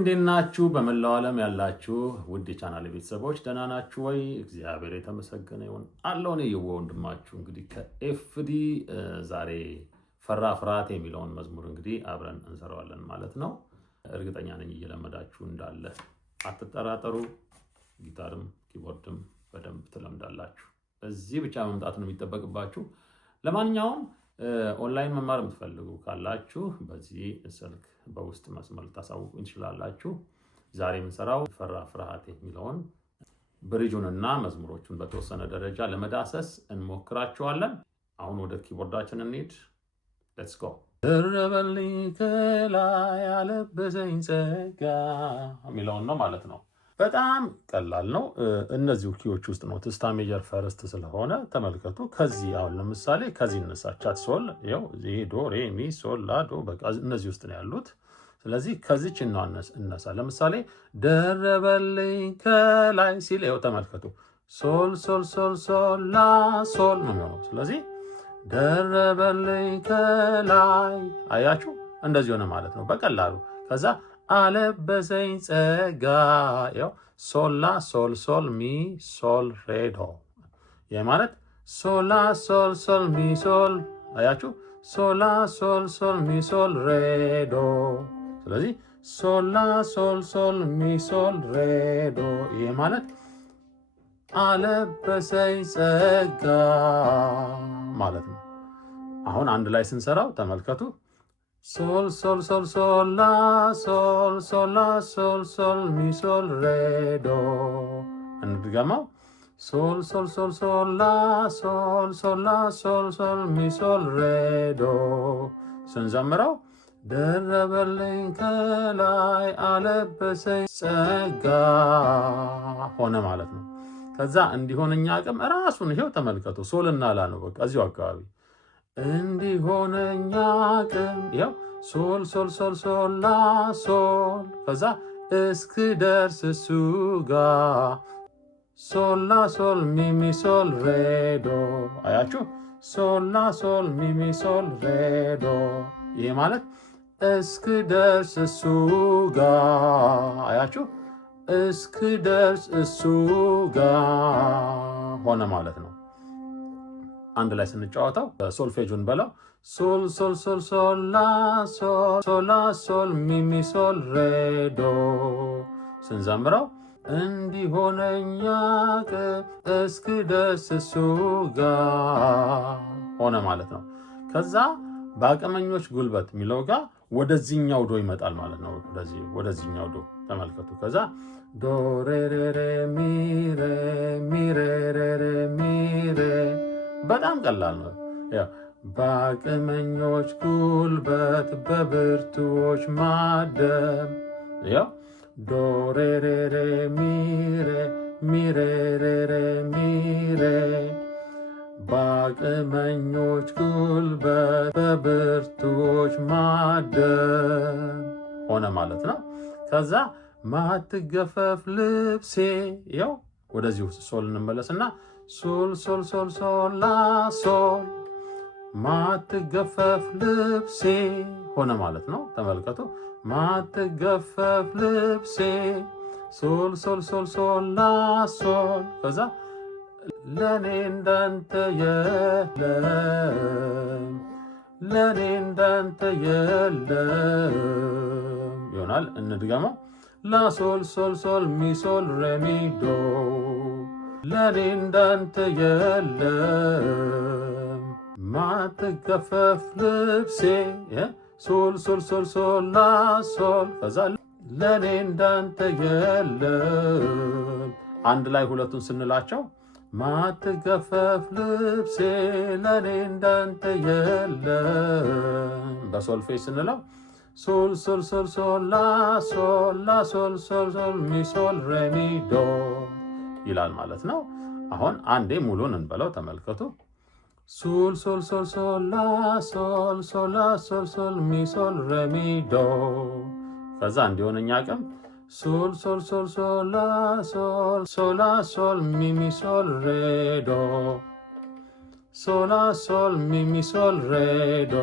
እንዴት ናችሁ? በመላው ዓለም ያላችሁ ውድ የቻናል ቤተሰቦች ደህና ናችሁ ወይ? እግዚአብሔር የተመሰገነ ይሁን አለው። እኔ የዋ ወንድማችሁ እንግዲህ ከኤፍዲ ዛሬ ፈራ ፍርሃት የሚለውን መዝሙር እንግዲህ አብረን እንሰራዋለን ማለት ነው። እርግጠኛ ነኝ እየለመዳችሁ እንዳለ አትጠራጠሩ። ጊታርም ኪቦርድም በደንብ ትለምዳላችሁ። በዚህ ብቻ መምጣት ነው የሚጠበቅባችሁ። ለማንኛውም ኦንላይን መማር የምትፈልጉ ካላችሁ በዚህ ስልክ በውስጥ መስመር ታሳውቁኝ ትችላላችሁ። ዛሬ የምንሰራው ፈራ ፍርሃት የሚለውን ብሪጁንና መዝሙሮቹን በተወሰነ ደረጃ ለመዳሰስ እንሞክራቸዋለን። አሁን ወደ ኪቦርዳችን እንሂድ። ሌትስ ጎ። ደረበልኝ ከላይ ያለበሰኝ ጸጋ የሚለውን ነው ማለት ነው። በጣም ቀላል ነው። እነዚሁ ኪዎች ውስጥ ነው። ትስታ ሜጀር ፈርስት ስለሆነ ተመልከቱ። ከዚህ አሁን ለምሳሌ ከዚህ እነሳቻት ሶል፣ ይኸው ይሄ ዶ ሬ ሚ ሶል ላ ዶ፣ በቃ እነዚህ ውስጥ ነው ያሉት። ስለዚህ ከዚች እነሳ። ለምሳሌ ደረበልኝ ከላይ ሲል ይኸው ተመልከቱ። ሶል ሶል ሶል ሶል ላ ሶል ነው የሚሆነው። ስለዚህ ደረበልኝ ከላይ አያችሁ፣ እንደዚህ ሆነ ማለት ነው በቀላሉ። ከዛ አለበሰኝ ጸጋ፣ ያው ሶል ላ ሶል ሶል ሚ ሶል ሬ ዶ። ይህ ማለት ሶል ላ ሶል ሶል ሚ ሶል፣ አያችሁ፣ ሶል ላ ሶል ሶል ሚ ሶል ሬ ዶ። ስለዚህ ሶል ላ ሶል ሶል ሚ ሶል ሬ ዶ። ይህ ማለት አለበሰኝ ጸጋ ማለት ነው። አሁን አንድ ላይ ስንሰራው ተመልከቱ። ሶል ሶል ሶል ሶል ላ ሶል ሶል ላ ሶል ሶል ሚ ሶል ሬ ዶ። እንድገማው። ሶል ሶል ሶል ሶል ላ ሶል ሶል ላ ሶል ሶል ሚ ሶል ሬ ዶ። ስንዘምረው ደረበልኝ ከላይ አለበሰኝ ጸጋ ሆነ ማለት ነው። ከዛ እንዲሆነኛ አቅም ራሱን ይሄው ተመልከቱ። ሶልና ላ ነው በቃ እዚሁ አካባቢ እንዲሆነኛ አቅም ያው ሶል ሶል ሶል ሶል ላ ሶል፣ ከዛ እስክደርስ እሱ ጋ ሶል ላ ሶል ሚ ሚ ሶል ሬ ዶ። አያችሁ፣ ሶል ላ ሶል ሚ ሚ ሶል ሬ ዶ። ይህ ማለት እስክደርስ እሱ ጋ፣ አያችሁ፣ እስክደርስ እሱ ጋ ሆነ ማለት ነው። አንድ ላይ ስንጫወተው ሶልፌጁን በለው። ሶል ሶል ሶል ሶል ላ ሶል ሶል ላ ሶል ሚ ሚ ሶል ሬ ዶ። ስንዘምረው እንዲሆነኛ እስክደርስ እሱ ጋ ሆነ ማለት ነው። ከዛ በአቅመኞች ጉልበት የሚለው ጋር ወደዚህኛው ዶ ይመጣል ማለት ነው። ወደዚህኛው ዶ ተመልከቱ። ከዛ ዶ ሬ ሬ ሬ ሚ ሬ ሚ ሬ ሬ ሬ ሚ ሬ። በጣም ቀላል ነው። በአቅመኞች ጉልበት በብርቱዎች ማደም። ያው ዶ ሬ ሬ ሬ ሚ ሬ ሚ ሬ ሬ ሬ ሚ ሬ። በአቅመኞች ጉልበት በብርቱዎች ማደም ሆነ ማለት ነው። ከዛ ማትገፈፍ ልብሴ፣ ያው ወደዚህ ውስጥ ሶል እንመለስና ሶል ሶል ሶል ሶል ላ ሶል ማትገፈፍ ልብሴ ሆነ ማለት ነው። ተመልከቱ። ማትገፈፍ ልብሴ ሶል ሶል ሶል ሶል ላ ሶል። ከዛ ለኔ እንዳንተ የለም፣ ለኔ እንዳንተ የለም ይሆናል። እንድገመው። ላ ሶል ሶል ሶል ሚ ሶል ሬ ሚ ዶ። ለኔ እንዳንተ የለም፣ ማትገፈፍ ልብሴ ሶል ሶል ሶል ሶል ላ ሶል። ከዛ ለኔ እንዳንተ የለም። አንድ ላይ ሁለቱን ስንላቸው ማትገፈፍ ልብሴ ለኔ እንዳንተ የለም። በሶልፌጅ ስንለው ሶል ሶል ሶል ሶል ላ ሶል ላ ሶል ሶል ሶል ሚ ሶል ሬ ሚ ዶ ይላል ማለት ነው። አሁን አንዴ ሙሉን እንበለው። ተመልከቱ። ሶል ሶል ሶል ሶል ላ ሶል ሶል ላ ሶል ሶል ሚ ሶል ሬ ሚ ዶ። ከዛ እንዲሆነኛ አቅም ሶል ሶል ሶል ሶል ላ ሶል ሶል ላ ሶል ሚ ሚ ሶል ሬ ዶ። ሶል ላ ሶል ሚ ሚ ሶል ሬ ዶ።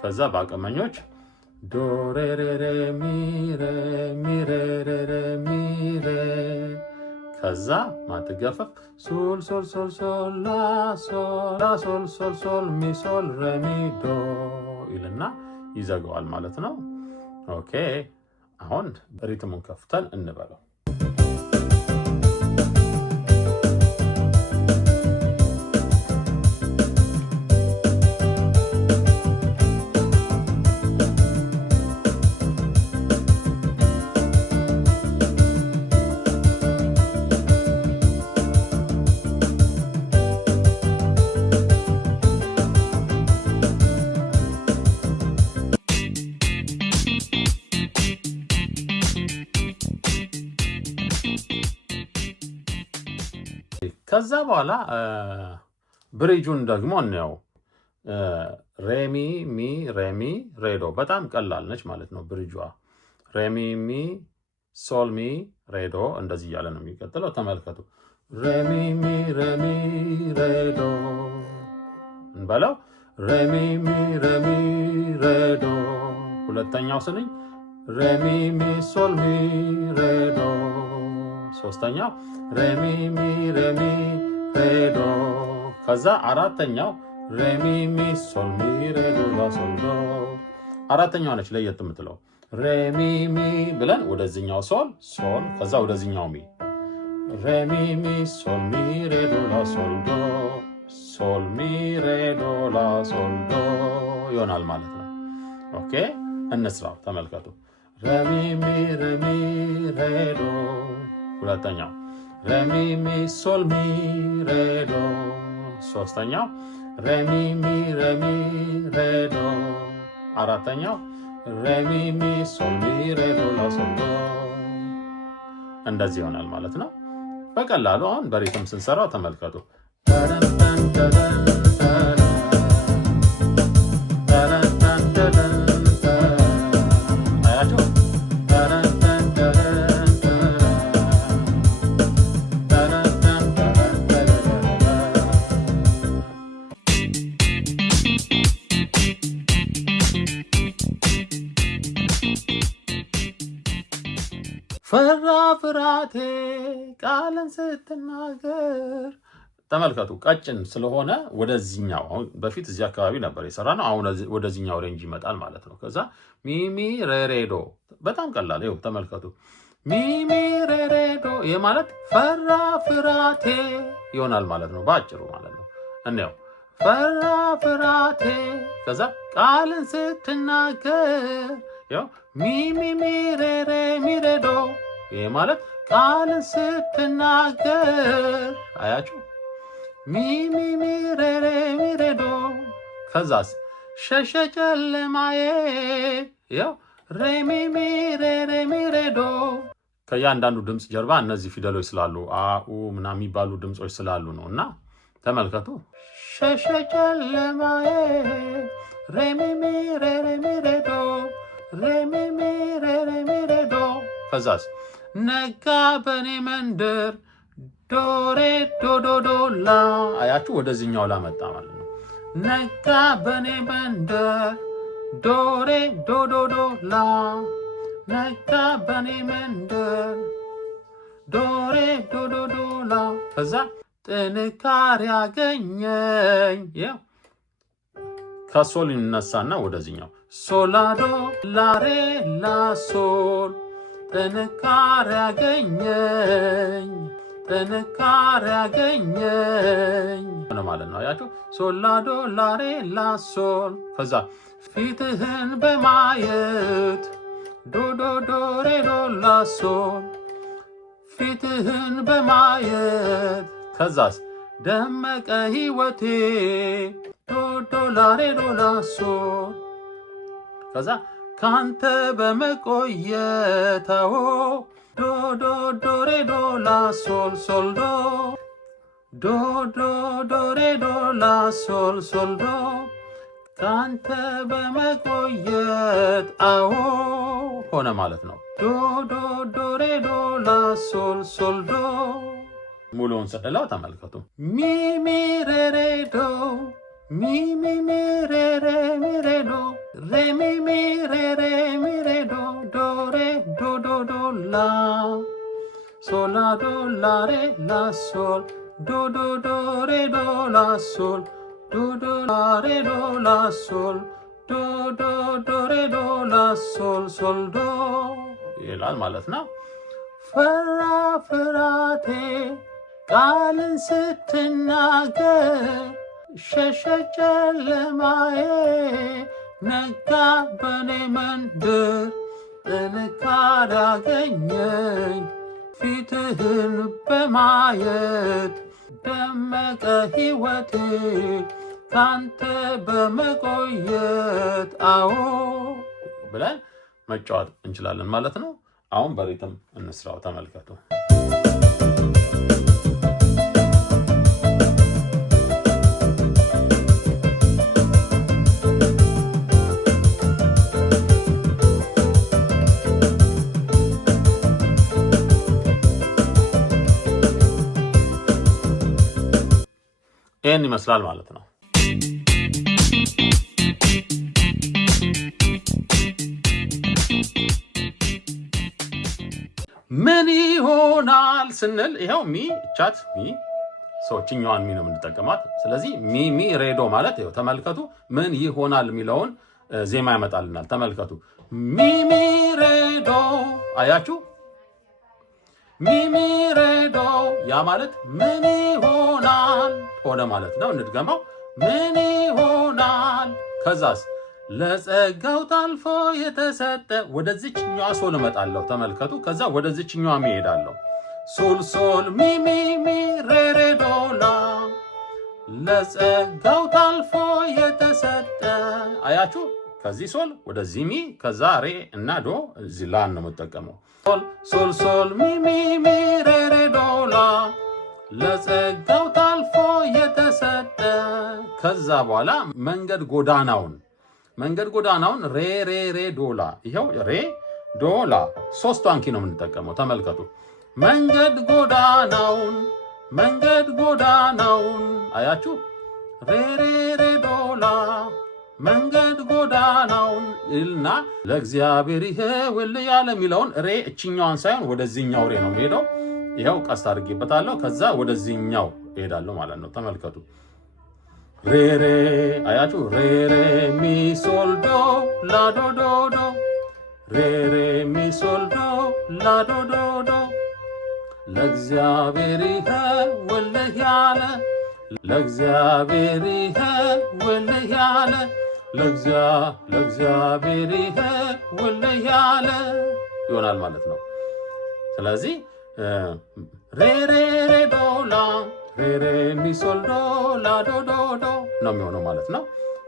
ከዛ በአቅመኞች ዶ ሬ ሬ ሬ ሚ ሬ ሚ ሬ ሬ ሬ ሚ ሬ ከዛ ማትገፈፍ ሶል ሶል ሶል ሶል ላ ሶል ላ ሶል ሶል ሶል ሚ ሶል ሬ ሚ ዶ ይልና ይዘጋዋል ማለት ነው። ኦኬ አሁን ሪትሙን ከፍተን እንበለው። ከዛ በኋላ ብሪጁን ደግሞ እንየው። ሬሚ ሚ ሬሚ ሬዶ በጣም ቀላል ነች ማለት ነው ብሪጇ። ሬሚ ሚ ሶል ሚ ሬዶ እንደዚህ እያለ ነው የሚቀጥለው። ተመልከቱ። ሬሚ ሚ ሬሚ ሬዶ እንበለው። ሬሚ ሚ ሬሚ ሬዶ። ሁለተኛው ስንኝ ሬሚ ሚ ሶል ሚ ሬዶ። ሶስተኛው ሬሚ ሚ ሬሚ ሬዶ። ከዛ አራተኛው ሬሚ ሚ ሶል ሚ ሬዶ ላ ሶል ዶ። አራተኛዋ ነች ለየት የምትለው። ሬሚ ሚ ብለን ወደዚህኛው ሶል ሶል፣ ከዛ ወደዚህኛው ሚ ሬሚ ሚ ሶል ሚ ሬዶ ላ ሶል ዶ ሶል ሚ ሬዶ ላ ሶል ዶ ይሆናል ማለት ነው። ኦኬ እንስራው። ተመልከቱ። ሬሚ ሚ ሬሚ ሬዶ። ሁለተኛው ሬሚ ሚ ሶል ሚ ሬዶ። ሶስተኛው ሬሚ ሚ ሬሚ ሬዶ። አራተኛው ሬሚ ሚ ሶል ሚ ሬዶ ላ ሶል ዶ። እንደዚህ ይሆናል ማለት ነው። በቀላሉ አሁን በሪትም ስንሰራው ተመልከቱ። ፈራ ፍራቴ ቃልን ስትናገር። ተመልከቱ። ቀጭን ስለሆነ ወደዚህኛው በፊት እዚህ አካባቢ ነበር የሰራነው። አሁን ወደዚህኛው ሬንጅ ይመጣል ማለት ነው። ከዛ ሚሚ ሬሬዶ በጣም ቀላል። ይኸው ተመልከቱ። ሚሚ ሬሬዶ ይሄ ማለት ፈራ ፍራቴ ይሆናል ማለት ነው፣ በአጭሩ ማለት ነው። እንየው። ፈራ ፍራቴ ከዛ ቃልን ስትናገር ያው ሚሚ ሚሬሬ ሚሬዶ ይሄ ማለት ቃልን ስትናገር። አያችሁ? ሚሚ ሚሬሬ ሚሬዶ። ከዛስ ሸሸ ጨለማዬ ያው ሬሚ ሚሬሬ ሚሬዶ። ከእያንዳንዱ ድምፅ ጀርባ እነዚህ ፊደሎች ስላሉ አኡ ምናምን የሚባሉ ድምፆች ስላሉ ነው። እና ተመልከቱ። ሸሸ ጨለማዬ ሬሚ ሚሬሬ ሚሬዶ ሬሚ ሚሬሬ ሚሬዶ። ከዛስ ነጋ በኔ መንደር ዶሬ ዶዶዶላ። አያችሁ? ወደዚህኛው ላመጣ ማለት ነው። ነጋ በኔ መንደር ዶሬ ዶዶዶላ። ነጋ በኔ መንደር ዶሬ ዶዶዶላ። ከዛ ጥንካሬ ያገኘኝ ያው ከሶል ይነሳና ወደዚህኛው ሶላዶ ላሬ ላሶል። ጥንካሬ ያገኘኝ ጥንካሬ ያገኘኝ ማለት ነው። አያችሁ? ሶላዶ ላሬ ላሶል። ከዛ ፊትህን በማየት ዶዶዶ ሬዶ ላሶል። ፊትህን በማየት ከዛስ ደመቀ ህይወቴ ዶዶ ላሬዶ ላሶል። ከዛ ካንተ በመቆየታው ዶዶ ዶሬዶ ላሶል ሶልዶ ዶዶ ዶሬዶ ላሶል ሶልዶ። ካንተ በመቆየት አዎ ሆነ ማለት ነው። ዶዶ ዶሬዶ ላሶል ሶልዶ። ሙሉውን ስዕላው ተመልከቱ። ሚሚ ሬሬዶ ሚሚ ሚሬሬ ሚሬዶ re mi mi re do do re do do do la sol la do la re la sol do do do re do la sol do do la re do la sol do do do re do la sol sol do ይላል ማለት ነው። ፈራ ፍራቴ ቃልን ስትናገር ሸሸ ጨለማዬ ነጋ በኔ መንደር ጥንካሬ አገኘኝ ፊትህን በማየት ደመቀ ሕይወቴ ካንተ በመቆየት አዎ ብለን መጫወት እንችላለን ማለት ነው። አሁን በሪትም እንስራው ተመልከቱ። ይህን ይመስላል ማለት ነው። ምን ይሆናል ስንል ይሄው ሚ ቻት ሚ ሰዎችኛዋን ሚ ነው የምንጠቀማት። ስለዚህ ሚ ሬዶ ማለት ይሄው ተመልከቱ። ምን ይሆናል የሚለውን ዜማ ያመጣልናል። ተመልከቱ። ሚ ሬዶ አያችሁ? ሚ ሬዶ ያ ማለት ምን ይሆናል ሆነ ማለት ነው። እንድገመው። ምን ይሆናል ከዛስ ለጸጋው ታልፎ የተሰጠ ወደዚህኛዋ ሶል እመጣለሁ። ተመልከቱ። ከዛ ወደዚህኛዋ እሄዳለሁ። ሶል ሶል ሚ ሬ ዶ ላ ለጸጋው ታልፎ የተሰጠ አያችሁ። ከዚህ ሶል ወደዚህ ሚ ከዛ ሬ እና ዶ እዚህ ላን ነው የምጠቀመው። ሶል ሶል ሚ ሬ ዶ ላ ለጸጋው ታልፎ የተሰጠ ከዛ በኋላ መንገድ ጎዳናውን ሬ ዶላ ይሄው ሬ ዶላ ሶስቷን ኪ ነው የምንጠቀመው። ተመልከቱ። መንገድ ጎዳናውን አያችሁ። ሬ ዶላ መንገድ ጎዳናውን እና ለእግዚአብሔር ይሄውል ያለ የሚለውን ሬ እችኛዋን ሳይሆን ወደዚህኛው ሬ ነው የምሄደው። ይሄው ቀስት አድርጌበታለሁ። ከዛ ወደዚህኛው እሄዳለሁ ማለት ነው። ተመልከቱ። ሬ አያችሁ። ሬ ሚ ሶል ዶ ላ ዶ ዶ ዶ ሬ ሚ ሶል ዶ ላ ዶ ዶ ዶ ለእግዚአብሔር ይሄውልህ ያለ ለእግዚአብሔር ይሄውልህ ያለ ለእግዚአብሔር ይሄውልህ ያለ ይሆናል ማለት ነው። ስለዚህ ሬ ዶ ላ ሬ ሚ ሶል ዶ ላ ዶ ዶ ዶ ነው የሚሆነው ማለት ነው።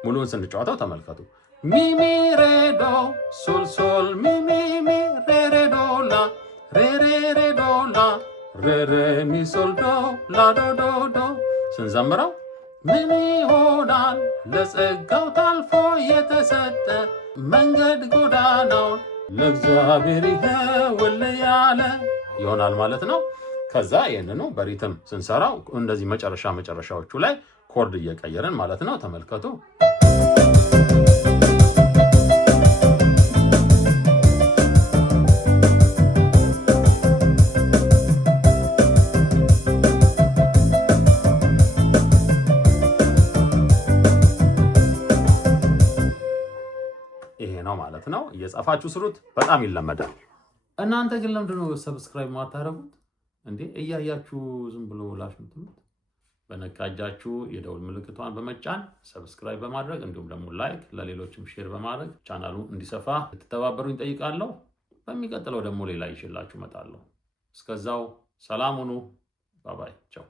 ሙሉውን ስንጫወተው ተመልከቱ። ሚ ሬ ዶ ሶል ሶል ሚ ሬ ዶ ላ ሬ ዶ ላ ሬ ሚ ሶል ዶ ላ ዶ ዶ ዶ ስንዘምረው ምን ይሆናል ለጸጋው ታልፎ የተሰጠ መንገድ ጎዳናውን ለእግዚአብሔር ይሄውልህ ያለ ይሆናል ማለት ነው። ከዛ ይህንኑ በሪትም ስንሰራው እንደዚህ መጨረሻዎቹ ላይ ኮርድ እየቀየርን ማለት ነው። ተመልከቱ። ይሄ ነው ማለት ነው። እየጻፋችሁ ስሩት፣ በጣም ይለመዳል። እናንተ ግን ለምንድን ነው ሰብስክራይብ ማታረጉት እንዴ? እያያችሁ ዝም ብሎ ላሽ ምትሉት? በነቃ እጃችሁ የደውል ምልክቷን በመጫን ሰብስክራይብ በማድረግ እንዲሁም ደግሞ ላይክ ለሌሎችም ሼር በማድረግ ቻናሉ እንዲሰፋ ልትተባበሩኝ ጠይቃለሁ። በሚቀጥለው ደግሞ ሌላ ይዤላችሁ እመጣለሁ። እስከዛው ሰላም ሁኑ። ባባይ ቻው።